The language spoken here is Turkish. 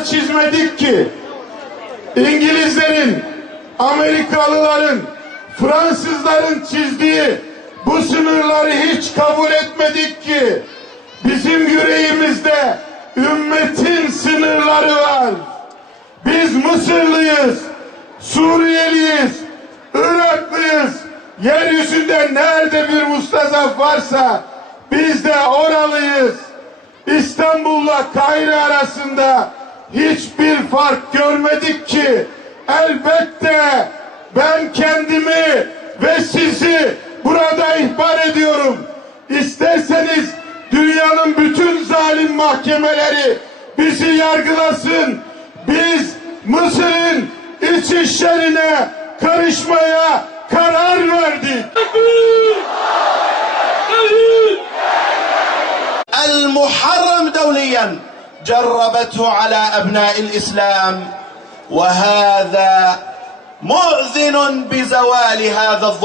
sınırları çizmedik ki. İngilizlerin, Amerikalıların, Fransızların çizdiği bu sınırları hiç kabul etmedik ki. Bizim yüreğimizde ümmetin sınırları var. Biz Mısırlıyız, Suriyeliyiz, Iraklıyız. Yeryüzünde nerede bir mustazaf varsa biz de oralıyız. İstanbul'la Kahire arasında hiçbir fark görmedik ki. Elbette ben kendimi ve sizi burada ihbar ediyorum. İsterseniz dünyanın bütün zalim mahkemeleri bizi yargılasın. Biz Mısır'ın iç işlerine karışmaya karar verdik. المحرم دوليا جربته على أبناء الإسلام وهذا مؤذن بزوال هذا الظلم.